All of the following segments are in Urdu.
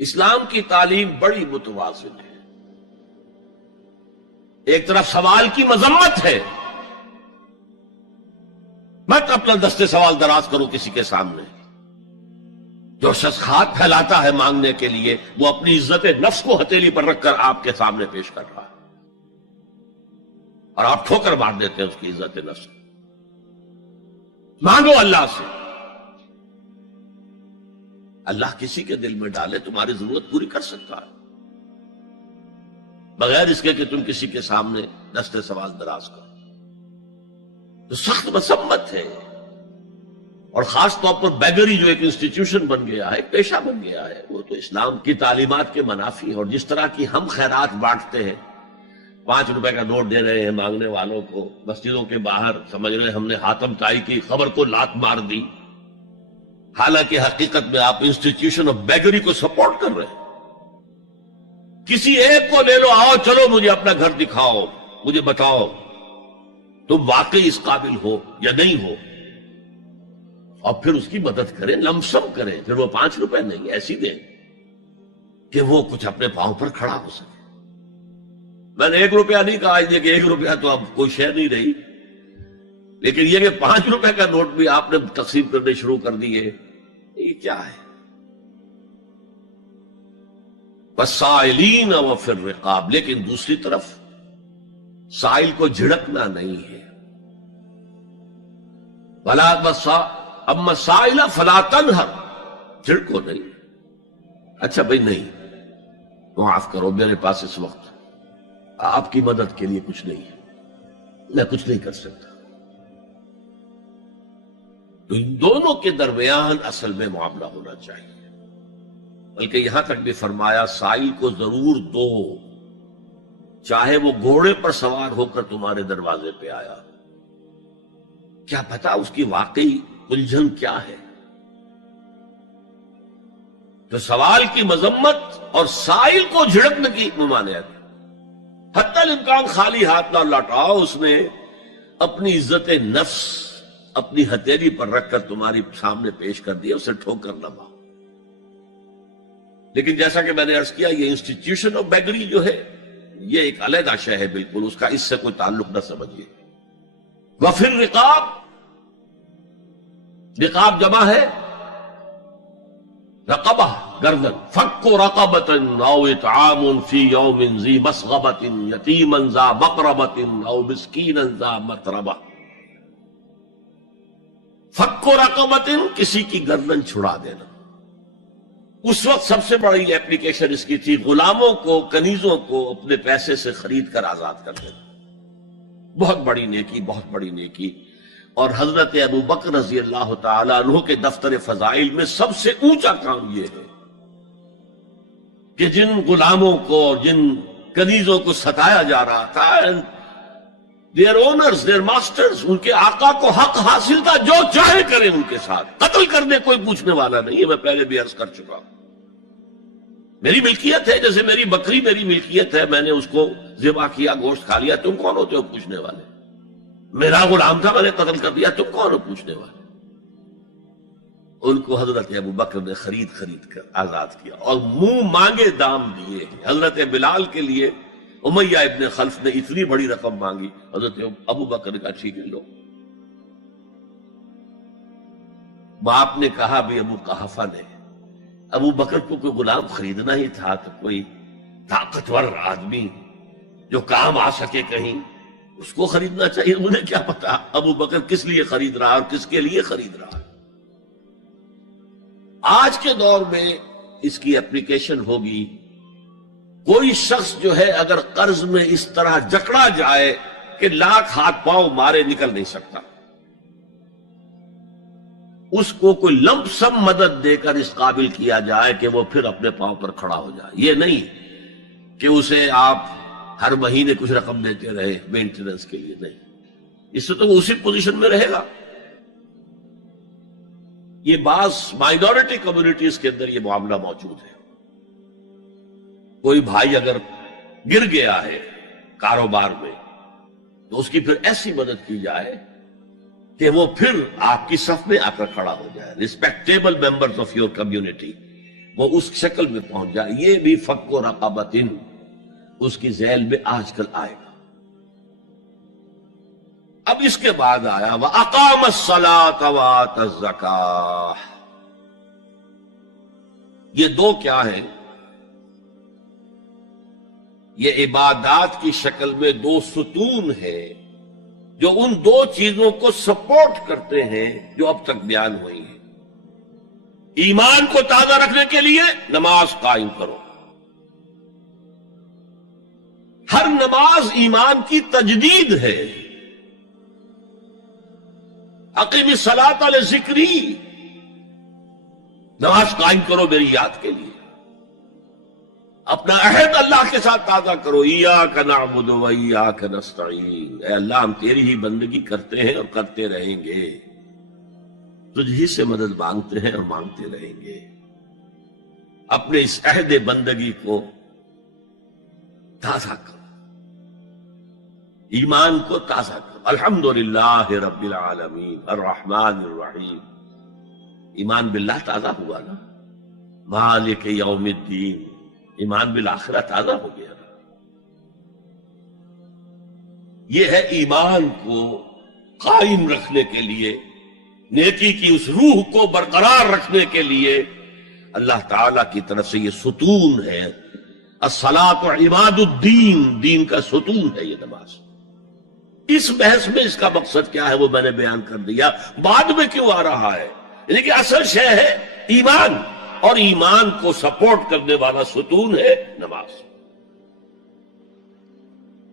اسلام کی تعلیم بڑی متوازن ہے. ایک طرف سوال کی مذمت ہے، مت اپنا دستے سوال دراز کرو کسی کے سامنے. جو شخص ہاتھ پھیلاتا ہے مانگنے کے لیے، وہ اپنی عزت نفس کو ہتھیلی پر رکھ کر آپ کے سامنے پیش کر رہا ہے، اور آپ ٹھوکر مار دیتے ہیں اس کی عزت نفس. مانگو اللہ سے، اللہ کسی کے دل میں ڈالے تمہاری ضرورت پوری کر سکتا ہے، بغیر اس کے کہ تم کسی کے سامنے دستے سوال دراز کرو. تو سخت مذمت ہے. اور خاص طور پر بیگری جو ایک انسٹیٹیوشن بن گیا ہے، ایک پیشہ بن گیا ہے، وہ تو اسلام کی تعلیمات کے منافی ہے. اور جس طرح کی ہم خیرات بانٹتے ہیں، 5 روپے کا نوٹ دے رہے ہیں مانگنے والوں کو، مسجدوں کے باہر سمجھ رہے ہیں ہم نے حاتم طائی کی خبر کو لات مار دی، حالانکہ حقیقت میں آپ انسٹیٹیوشن آف بیگری کو سپورٹ کر رہے ہیں. کسی ایک کو لے لو، آؤ چلو مجھے اپنا گھر دکھاؤ، مجھے بتاؤ تم واقعی اس قابل ہو یا نہیں ہو، اور پھر اس کی مدد کریں، لمسم کریں. پھر وہ 5 روپے نہیں ایسی دیں کہ وہ کچھ اپنے پاؤں پر کھڑا ہو سکے. میں نے 1 روپیہ نہیں کہا کہ 1 روپیہ تو اب کوئی شے نہیں رہی، لیکن یہ کہ 5 روپے کا نوٹ بھی آپ نے تقسیم کرنے شروع کر دیے، یہ کیا ہے؟ وَالسَّائِلِينَ وَفِي الرِّقَابِ. لیکن دوسری طرف سائل کو جھڑکنا نہیں ہے. اما السائل فلا تنہر، جھڑکو نہیں. اچھا بھائی نہیں، معاف کرو، میرے پاس اس وقت آپ کی مدد کے لیے کچھ نہیں ہے، میں کچھ نہیں کر سکتا. تو ان دونوں کے درمیان اصل میں معاملہ ہونا چاہیے. بلکہ یہاں تک بھی فرمایا سائل کو ضرور دو، چاہے وہ گھوڑے پر سوار ہو کر تمہارے دروازے پہ آیا. کیا پتا اس کی واقعی الجھن کیا ہے. تو سوال کی مذمت اور سائل کو جھڑکنے کی ممانعت. حتی الامکان خالی ہاتھ نہ لوٹاؤ. اس نے اپنی عزت نفس اپنی ہتھیلی پر رکھ کر تمہاری سامنے پیش کر دیا، اسے ٹھوکر نہ مارو. لیکن جیسا کہ میں نے عرض کیا، یہ انسٹیٹیوشن آف بیگری جو ہے یہ ایک علیحدہ شے ہے، بالکل اس کا اس سے کوئی تعلق نہ سمجھیے. وفی الرقاب، رقاب جمع ہے رقبہ، گردن. فک رقبۃ او اطعام فی یوم ذی مسغبۃ یتیما ذا مقربۃ او مسکینا ذا متربہ. فک رقبۃ، کسی کی گردن چھڑا دینا. اس وقت سب سے بڑی ایپلیکیشن اس کی تھی غلاموں کو، کنیزوں کو اپنے پیسے سے خرید کر آزاد کر دینا. بہت بڑی نیکی، بہت بڑی نیکی. اور حضرت ابو بکر رضی اللہ تعالیٰ عنہ کے دفتر فضائل میں سب سے اونچا کام یہ ہے کہ جن غلاموں کو اور جن کنیزوں کو ستایا جا رہا تھا، دیئر اونرز، دیئر ماسٹرز، ان کے آقا کو حق حاصل تھا، جو چاہے کریں ان کے ساتھ. قتل کرنے کوئی پوچھنے والا نہیں ہے. میں پہلے بھی عرض کر چکا ہوں، میری ملکیت ہے، جیسے میری بکری میری ملکیت ہے، میں نے اس کو ذبح کیا، گوشت کھا لیا، تم کون ہوتے ہو پوچھنے والے؟ میرا غلام تھا، میں نے قتل کر دیا، تم کون ہو پوچھنے والے؟ ان کو حضرت ابو بکر نے خرید کر آزاد کیا اور منہ مانگے دام دیے. حضرت بلال کے لیے امیہ ابن خلف نے اتنی بڑی رقم مانگی، حضرت ابو بکر کا ٹھیک ہے لو. باپ نے کہا بھی ابو قحافہ نے، ابو بکر کو کوئی غلام خریدنا ہی تھا تو کوئی طاقتور آدمی جو کام آ سکے کہیں، اس کو خریدنا چاہیے. مجھے کیا پتا ابو بکر کس لیے خرید رہا اور کس کے لیے خرید رہا. آج کے دور میں اس کی اپلیکیشن ہوگی. کوئی شخص جو ہے اگر قرض میں اس طرح جکڑا جائے کہ لاکھ ہاتھ پاؤں مارے نکل نہیں سکتا، اس کو کوئی لمپ سم مدد دے کر اس قابل کیا جائے کہ وہ پھر اپنے پاؤں پر کھڑا ہو جائے. یہ نہیں کہ اسے آپ ہر مہینے کچھ رقم دیتے رہے مینٹیننس کے لیے، نہیں. اس سے تو وہ اسی پوزیشن میں رہے گا. یہ بعض مائنورٹی کمیونٹیز کے اندر یہ معاملہ موجود ہے. کوئی بھائی اگر گر گیا ہے کاروبار میں تو اس کی پھر ایسی مدد کی جائے کہ وہ پھر آپ کی صف میں آ کر کھڑا ہو جائے. Respectable members of your community وہ اس شکل میں پہنچ جائے. یہ بھی فک و رقبۃ اس کی ذیل میں آج کل آئے گا. اب اس کے بعد آیا وَأَقَامَ الصَّلَاةَ وَآتَى الزَّكَاةَ. یہ دو کیا ہیں؟ یہ عبادات کی شکل میں دو ستون ہیں جو ان دو چیزوں کو سپورٹ کرتے ہیں جو اب تک بیان ہوئی ہیں. ایمان کو تازہ رکھنے کے لیے نماز قائم کرو. ہر نماز ایمان کی تجدید ہے. اقیم الصلاۃ لذکری، نماز قائم کرو میری یاد کے لیے. اپنا عہد اللہ کے ساتھ تازہ کرو. ایاک نعبد و ایاک نستعین، اے اللہ ہم تیری ہی بندگی کرتے ہیں اور کرتے رہیں گے، تجھ ہی سے مدد مانگتے ہیں اور مانگتے رہیں گے. اپنے اس عہد بندگی کو تازہ کرو، ایمان کو تازہ کرو. الحمدللہ رب العالمین الرحمن الرحیم. ایمان باللہ تازہ ہوا نا. مالک یوم الدین، ایمان بالآخرہ تازہ ہو گیا نا. یہ ہے ایمان کو قائم رکھنے کے لیے، نیکی کی اس روح کو برقرار رکھنے کے لیے اللہ تعالی کی طرف سے یہ ستون ہے. الصلاۃ عماد الدین، دین کا ستون ہے یہ نماز. اس بحث میں اس کا مقصد کیا ہے وہ میں نے بیان کر دیا. بعد میں کیوں آ رہا ہے؟ یعنی کہ اصل شے ہے ایمان، اور ایمان کو سپورٹ کرنے والا ستون ہے نماز.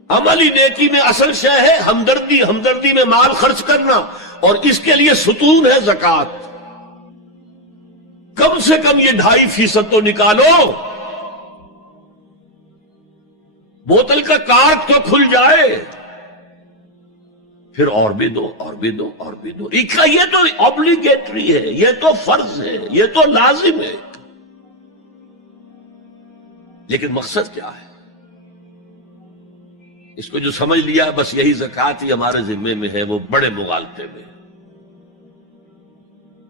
عملی نیکی میں اصل شے ہے ہمدردی، ہمدردی میں مال خرچ کرنا، اور اس کے لیے ستون ہے زکوٰۃ. کم سے کم یہ 2.5% تو نکالو. بوتل کا کارک تو کھل جائے، پھر اور بھی دو، اور بھی دو، اور بھی دو. یہ تو obligatory ہے، یہ تو فرض ہے، یہ تو لازم ہے. لیکن مقصد کیا ہے؟ اس کو جو سمجھ لیا بس یہی زکوٰۃ ہی ہمارے ذمے میں ہے، وہ بڑے مغالطے میں.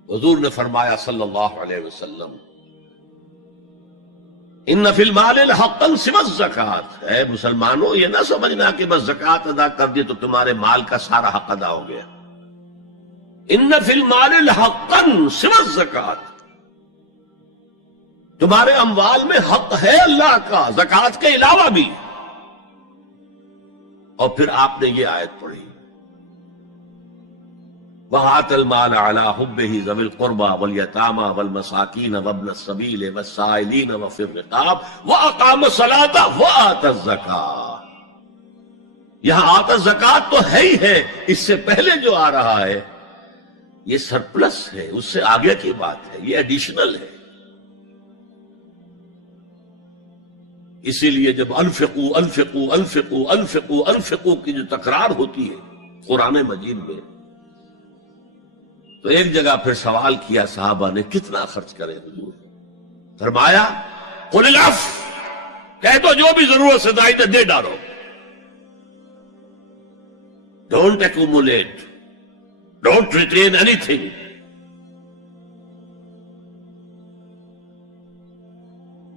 حضور نے فرمایا صلی اللہ علیہ وسلم ان فی المال حقا سوى الزکوٰۃ. اے مسلمانوں یہ نہ سمجھنا کہ بس زکوٰۃ ادا کر دی تو تمہارے مال کا سارا حق ادا ہو گیا. ان فی المال حقا سوى الزکوٰۃ، تمہارے اموال میں حق ہے اللہ کا زکوٰۃ کے علاوہ بھی. اور پھر آپ نے یہ آیت پڑھی وَآتَى الْمَالَ عَلَىٰ حُبِّهِ ذَوِي الْقُرْبَىٰ وَالْيَتَامَىٰ وَالْمَسَاكِينَ وَابْنَ السَّبِيلِ وَالسَّائِلِينَ وَفِي الرِّقَابِ وَأَقَامَ الصَّلَاةَ وَآتَى الزَّكَاةَ. یہاں آتَى الزَّكَاةَ تو ہے ہی ہے، اس سے پہلے جو آ رہا ہے یہ سرپلس ہے، اس سے آگے کی بات ہے، یہ ایڈیشنل ہے. اسی لیے جب انفقوا انفقوا انفقوا انفقوا انفقوا کی جو تکرار ہوتی ہے قرآن مجید میں، تو ایک جگہ پھر سوال کیا صحابہ نے کتنا خرچ کرے حضور؟ فرمایا قل العفو، کہہ دو جو بھی ضرورت سے زائد دے ڈالو. Don't accumulate, don't retain any thing.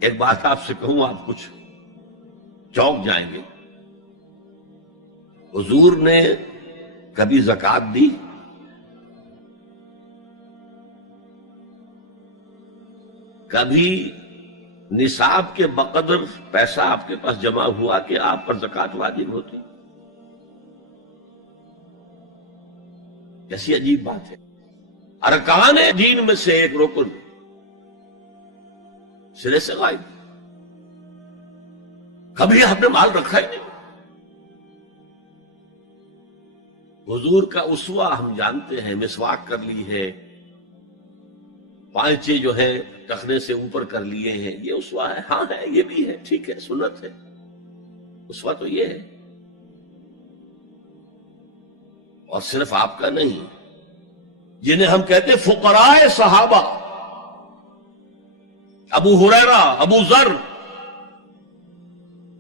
ایک بات آپ سے کہوں، آپ کچھ چونک جائیں گے. حضور نے کبھی زکوٰۃ دی؟ کبھی نصاب کے بقدر پیسہ آپ کے پاس جمع ہوا کہ آپ پر زکوٰۃ واجب ہوتی؟ کیسی عجیب بات ہے. ارکان دین میں سے ایک رکن سرے سے غائب. کبھی آپ نے مال رکھا ہی نہیں. حضور کا اسوہ ہم جانتے ہیں، مسواک کر لی ہے، پانچے جو ہے ٹخنے سے اوپر کر لیے ہیں، یہ اسوہ ہے. ہاں ہے، یہ بھی ہے، ٹھیک ہے، سنت ہے. اسوہ تو یہ ہے. اور صرف آپ کا نہیں، جنہیں ہم کہتے ہیں فقراء صحابہ، ابو ہریرہ، ابو ذر،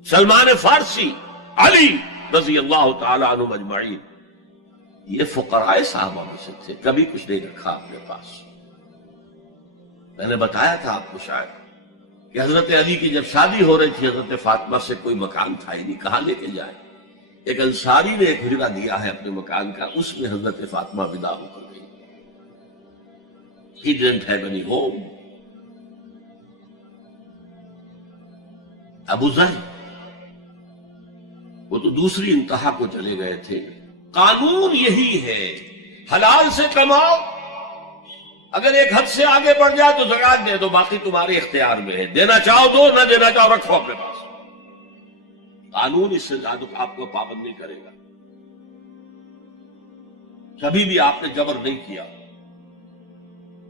سلمان فارسی، علی رضی اللہ تعالی عنہ اجمعین، یہ فقراء صحابہ میں سے تھے. کبھی کچھ نہیں رکھا اپنے پاس. میں نے بتایا تھا آپ کو شاید کہ حضرت علی کی جب شادی ہو رہی تھی حضرت فاطمہ سے کوئی مکان تھا ہی نہیں، کہاں لے کے جائے؟ ایک انصاری نے ایک حجرہ دیا ہے اپنے مکان کا، اس میں حضرت فاطمہ ودا ہو کر گئی. He didn't have any home. ابو ذر وہ تو دوسری انتہا کو چلے گئے تھے. قانون یہی ہے، حلال سے کماؤ، اگر ایک حد سے آگے بڑھ جائے تو زکات دے دو، باقی تمہارے اختیار میں ہے، دینا چاہو دو، نہ دینا چاہو رکھو اپنے پاس. قانون اس سے زیادہ آپ کو پابند نہیں کرے گا. کبھی بھی آپ نے جبر نہیں کیا،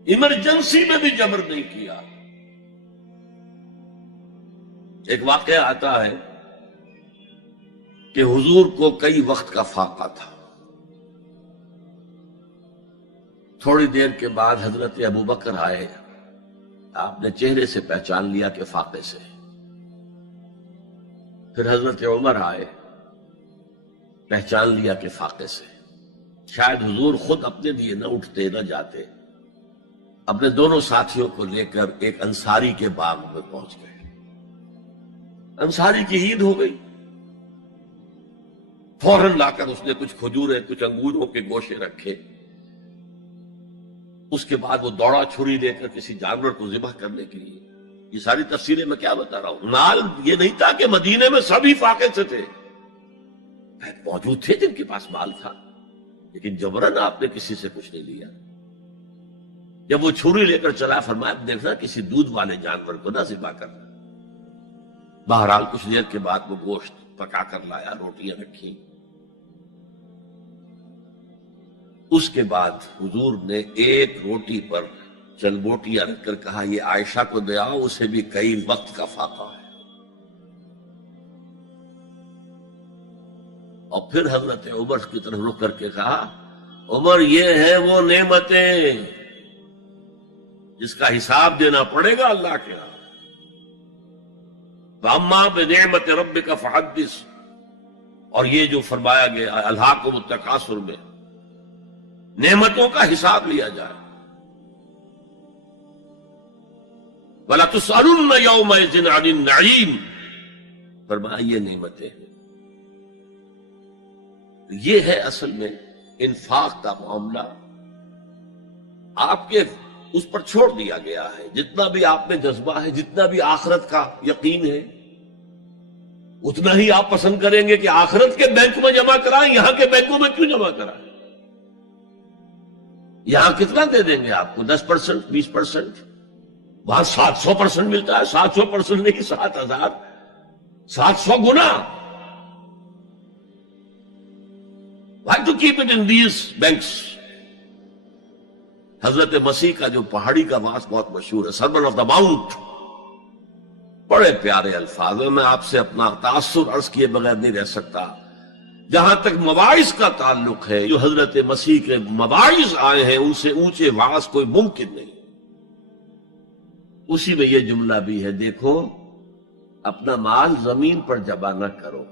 ایمرجنسی میں بھی جبر نہیں کیا. ایک واقعہ آتا ہے کہ حضور کو کئی وقت کا فاقہ تھا. تھوڑی دیر کے بعد حضرت ابو بکر آئے، آپ نے چہرے سے پہچان لیا کہ فاقے سے. پھر حضرت عمر آئے، پہچان لیا کہ فاقے سے. شاید حضور خود اپنے لیے نہ اٹھتے نہ جاتے، اپنے دونوں ساتھیوں کو لے کر ایک انصاری کے باغ میں پہنچ گئے. انصاری کی عید ہو گئی، فوراً لا کر اس نے کچھ کھجوریں کچھ انگوروں کے گوشے رکھے. اس کے بعد وہ دوڑا چھری لے کر کسی جانور کو ذبح کرنے کے لیے. یہ ساری تفصیلیں میں کیا بتا رہا ہوں. مال یہ نہیں تھا کہ مدینے میں سبھی فاقے سے تھے، موجود تھے جن کے پاس مال تھا، لیکن جبرن آپ نے کسی سے کچھ نہیں لیا. جب وہ چھری لے کر چلا، فرمایا دیکھنا کسی دودھ والے جانور کو نہ ذبح کرنا. بہرحال کچھ دیر کے بعد وہ گوشت پکا کر لایا، روٹیاں رکھی. اس کے بعد حضور نے ایک روٹی پر چند بوٹیاں رکھ کر کہا یہ عائشہ کو دے آؤ، اسے بھی کئی وقت کا فاقہ ہے. اور پھر حضرت عمر کی طرف رخ کر کے کہا عمر یہ ہے وہ نعمتیں جس کا حساب دینا پڑے گا اللہ کے ہاں. فَأَمَّا بِنِعْمَةِ رَبِّكَ فَحَدِّثْ، اور یہ جو فرمایا گیا الہاکم التکاثر میں نعمتوں کا حساب لیا جائے. وَلَا تُسْأَلُنَّ يَوْمَئِذٍ عَنِ النَّعِيمِ، فرمایا یہ نعمتیں ہیں. یہ ہے اصل میں انفاق کا معاملہ. آپ کے اس پر چھوڑ دیا گیا ہے. جتنا بھی آپ میں جذبہ ہے، جتنا بھی آخرت کا یقین ہے، اتنا ہی آپ پسند کریں گے کہ آخرت کے بینک میں جمع کرائیں، یہاں کے بینکوں میں کیوں جمع کرائیں. یہاں کتنا دے دیں گے آپ کو؟ 10%، 20%. وہاں 700% ملتا ہے. 700% نہیں، 7,000، 700 گنا. Why to keep it in these banks؟ حضرت مسیح کا جو پہاڑی کا واس بہت مشہور ہے، سرمن آف دا ماؤنٹ، بڑے پیارے الفاظ ہیں. میں آپ سے اپنا تاثر عرض کیے بغیر نہیں رہ سکتا. جہاں تک مواعظ کا تعلق ہے، جو حضرت مسیح کے مواعظ آئے ہیں ان سے اونچے واعظ کوئی ممکن نہیں. اسی میں یہ جملہ بھی ہے، دیکھو اپنا مال زمین پر جمع نہ کرو.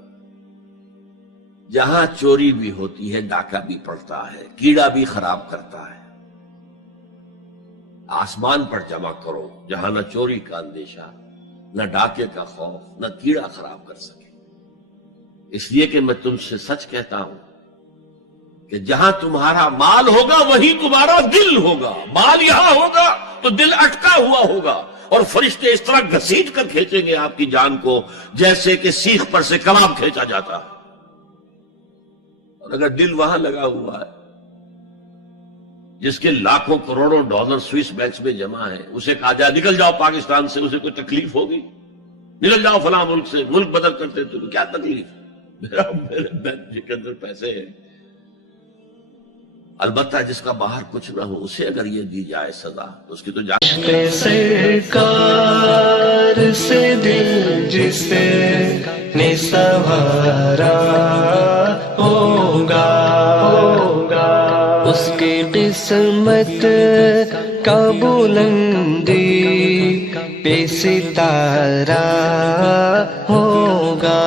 جہاں چوری بھی ہوتی ہے ڈاکہ بھی پڑتا ہے، کیڑا بھی خراب کرتا ہے. آسمان پر جمع کرو جہاں نہ چوری کا اندیشہ، نہ ڈاکے کا خوف، نہ کیڑا خراب کر سکے. اس لیے کہ میں تم سے سچ کہتا ہوں کہ جہاں تمہارا مال ہوگا وہیں تمہارا دل ہوگا. مال یہاں ہوگا تو دل اٹکا ہوا ہوگا، اور فرشتے اس طرح گھسیٹ کر کھینچیں گے آپ کی جان کو جیسے کہ سیخ پر سے کباب کھینچا جاتا ہے. اور اگر دل وہاں لگا ہوا ہے جس کے لاکھوں کروڑوں ڈالر سوئس بینکس میں جمع ہے، اسے کہا جائے نکل جاؤ پاکستان سے، اسے کوئی تکلیف ہوگی؟ نکل جاؤ فلاں ملک سے، ملک بدل کرتے تو کیا تکلیف؟ میرے بینک کے اندر پیسے ہیں. البتہ جس کا باہر کچھ نہ ہو اسے اگر یہ دی جائے سزا تو اس کی تو جان. سرکار سے دل جسے نے سنوارا ہوگا، اس کی قسمت کا بلندی پہ ستارہ ہوگا،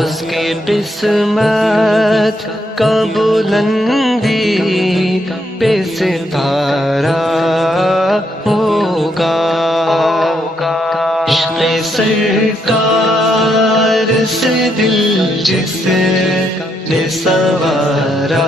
اس کی قسمت کا بلندی پہ ستارہ ہوگا. عشق سرکار سے دل جس نے سنوارا